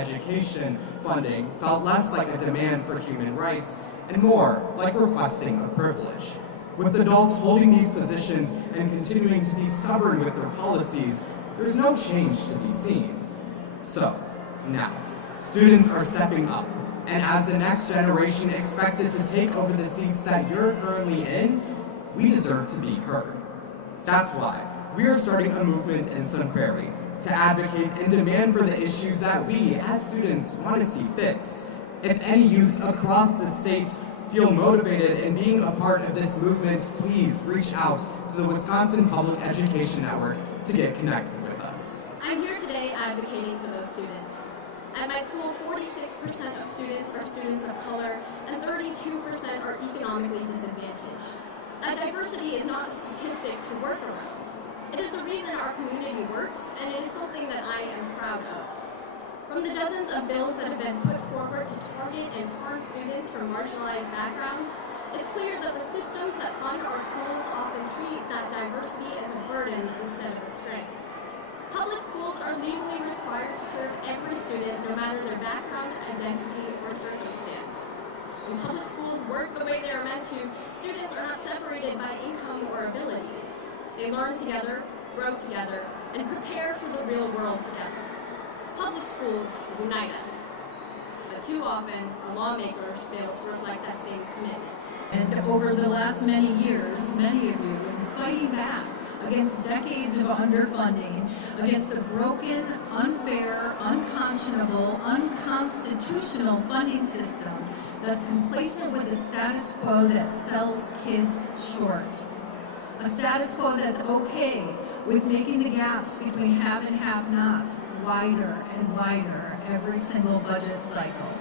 education funding felt less like a demand for human rights and more like requesting a privilege. With adults holding these positions and continuing to be stubborn with their policies, there's no change to be seen. So, now, students are stepping up, and as the next generation expected to take over the seats that you're currently in, we deserve to be heard. That's why we are starting a movement in Sun Prairie to advocate and demand for the issues that we, as students, want to see fixed. If any youth across the state feel motivated in being a part of this movement, please reach out to the Wisconsin Public Education Network to get connected with us. I'm here today advocating for those students. At my school, 46% of students are students of color and 32% are economically disadvantaged. That diversity is not a statistic to work around. It is the reason our community works, and it is something that I am proud of. From the dozens of bills that have been put forward to target and harm students from marginalized backgrounds, it's clear that the systems that fund our schools often treat that diversity as a burden instead of a strength. Public schools are legally required to serve every student, no matter their background, identity, or circumstance. When public schools work the way they are meant to, students are not separated by income or ability. They learn together, grow together, and prepare for the real world together. Public schools unite us, but too often our lawmakers fail to reflect that same commitment. And over the last many years, many of you have been fighting back against decades of underfunding, against a broken, unfair, unconscionable, unconstitutional funding system that's complacent with a status quo that sells kids short. A status quo that's okay with making the gaps between have and have-nots wider and wider every single budget cycle.